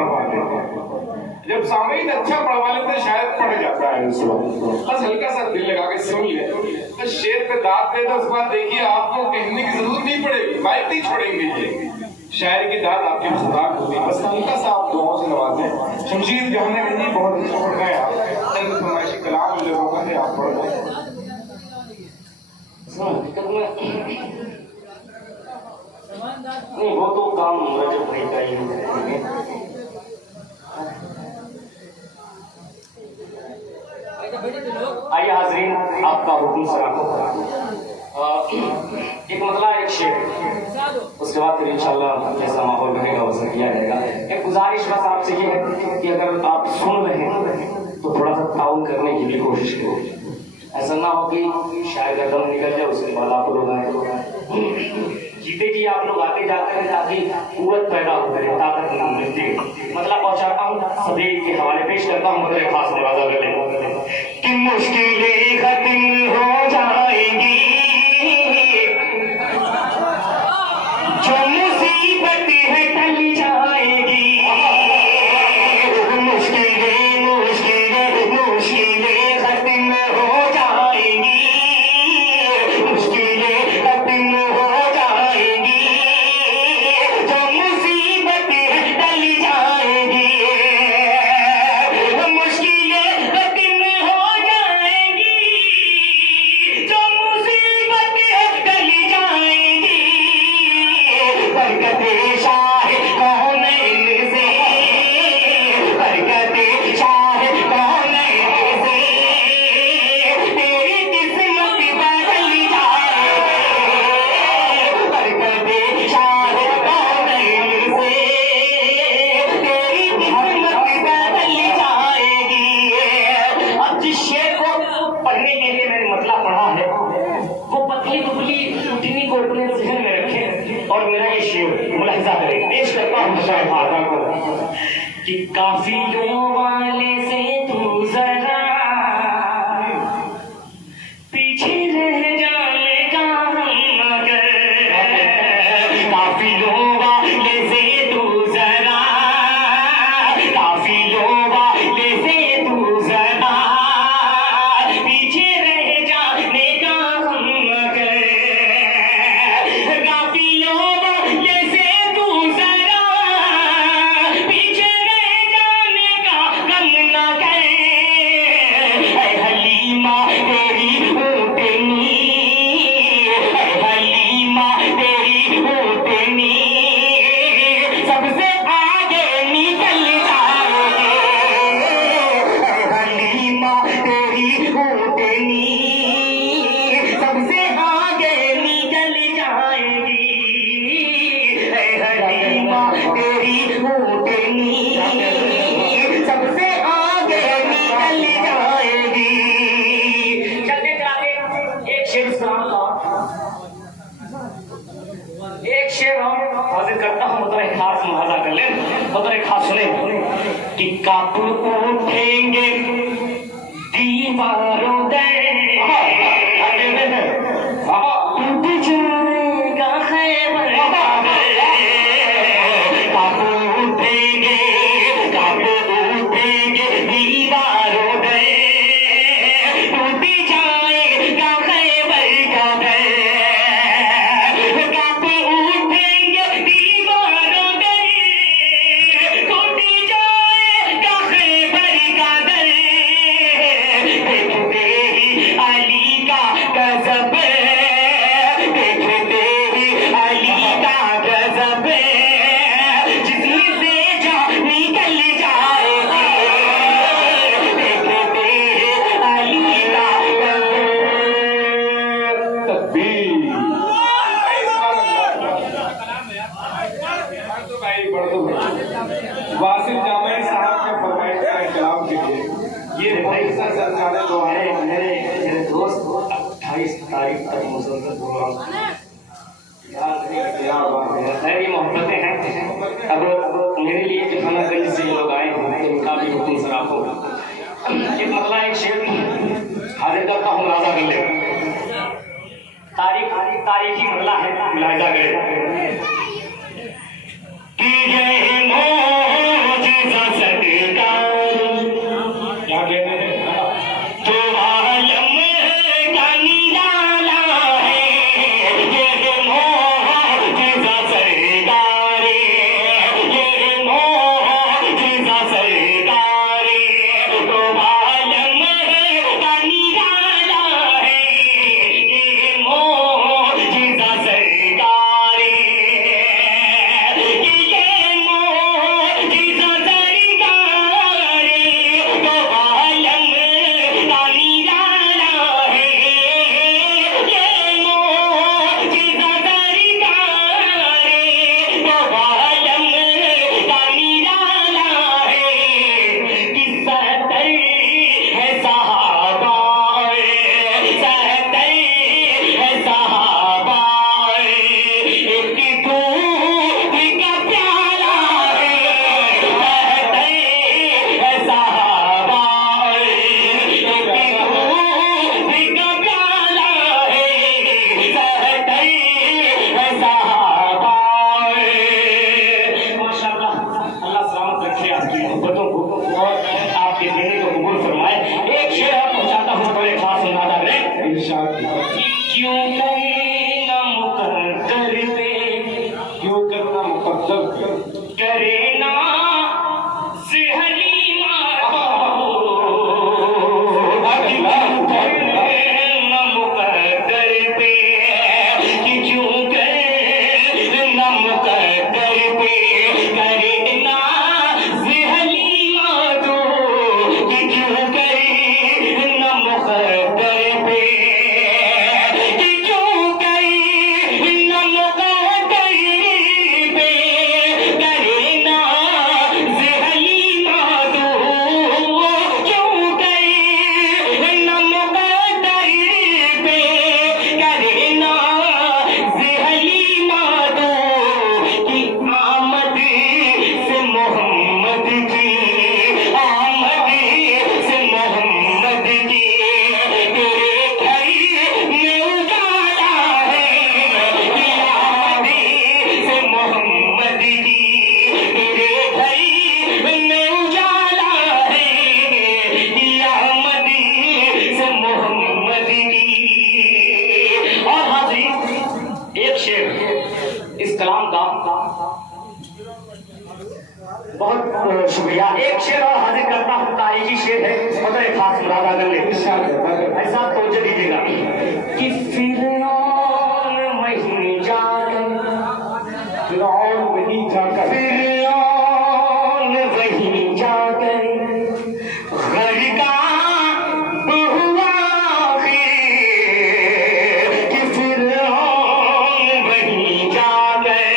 पढ़वा लेते। जब सामयिक अच्छा पढ़वा लेते शायद पढ़ जाता है उस वक्त, बस हल्का सा दिल लगा के सुन ले। तो शेर पे दांत दे दो, उसके बाद देखिए आपको कहने की जरूरत नहीं पड़ेगी, माइक नहीं छोड़ेंगे ये शायर की दाद आपकी मुस्कुराहट होगी। बस हल्का सा आप दुआओं से नवाजें। शमशीर जहांगीर जी बहुत अच्छा पढ़ रहे हैं आप, चंद फरमाइशी कलाम जो लोगों ने आप पढ़ रहे हैं। नहीं वो तो काम रजब भाई का ही है। आइए हाज़रीन, आपका हुक्म सराखो। एक मतला एक शेर, उसके बाद फिर इंशाल्लाह जैसा माहौल रहेगा वैसा किया जाएगा। एक गुजारिश बस आपसे ये है कि अगर आप सुन रहे हैं तो थोड़ा सा ताउन करने की भी कोशिश करो। ऐसा ना हो कि शायद का दम निकल जाए उसके बाद आप लोग आए। जीते जी आप लोग आते जाते हैं ताकि कुव्वत पैदा हो जाए, ताकत मिलती है। मतलब पहुंचाता हूँ सभी के हवाले पेश करता हूँ, मतलब खास मुरादा कर ले कि मुश्किलें खत्म हो जाएंगी, जो मुसीबत है टल जाएगी। मुश्किलें मुश्किलें मुश्किलें खत्म हो जाएंगी, मुश्किलें खत्म हो जाएंगी, जो मुसीबत है टल जाएगी। मुश्किलें खत्म हो जाएंगी, जो मुसीबत है टल जाएगी। बरकते शाह कौन से, बरकते शाह कौन से, तेरी किस्मत बदल जाए। बरकते शाह कौन से, तेरी किस्मत बदल जाएगी। अब जिस शेर को पढ़ने के लिए मैंने मतलब पढ़ा है वो पतली दुबली उठनी को अपने जहन में रखे और मेरा ये शेर मुलाहिजा करें। पेश करता हूँ शायद भागा को कि काफिलों वाले से तू जरा पीछे रह जाने का हम मगर, काफिलों वाले से तू जरा, काफिलों वाले से तू जरा पीछे रह जाने का हम मगर, काफिलों वाले से तू जरा पीछे रह जाने का गम न कर। ऐ हलीमा तेरी ऊँटनी, ऐ हलीमा तेरी ऊँटनी सबसे आगे निकल जाएगी। ऐ हलीमा तेरी ऊँटनी सबसे आगे निकल जाएगी। ऐ हलीमा तेरी ऊँटनी सबसे आगे निकल जाएगी। चलते चलाते एक शेर सलाम का, एक शेर हम हाजिर करता हूँ, मतलब एक खास मुहाजा कर ले, मतलब एक खास सुने कि कांप उठेंगे दीवारों दे, टूट जाएगा खैबर का दर। कांप उठेंगे दीवारों दे, टूट जाएगा खैबर का दर। कांप उठेंगे दीवारों दे, टूट जाएगा खैबर का दर। देखते ही अली का गजब, देखते ही अली का गजब, जिसमें से जा निकल जाएगी। देखते ही अली का तकबीर। वासिफ जामई साहब के फरमाइश का इंतजाम कीजिए। ये भाई सरकार दो मेरे दोस्त 28 तारीख तक मुसलसल प्रोग्राम ये मोहब्बतें हैं। अब मेरे लिए जो खाना गंज से लोग आए हैं इनका भी हुक्म सराखो। एक मतलब एक शेर हाजिर करता हूँ, मुलाजा कर ले। तारीखी मतलब है, मुलाजा करे कि ये मौज बहुत शुक्रिया। एक शेर और हाजिर करता हूँ, तारीखी शेर है, मतलब एक खास मुरादा कर ले। ऐसा तोड़ दीजिएगा कि फिरौन वहीं जाकर, फिरौन वहीं जाकर, फिरौन वहीं जाकर गरका हुआ कि फिरौन वहीं जाकर,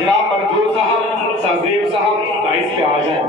जनाब मंजूर साहब, सरदेव साहब, राइस पे आ जाए।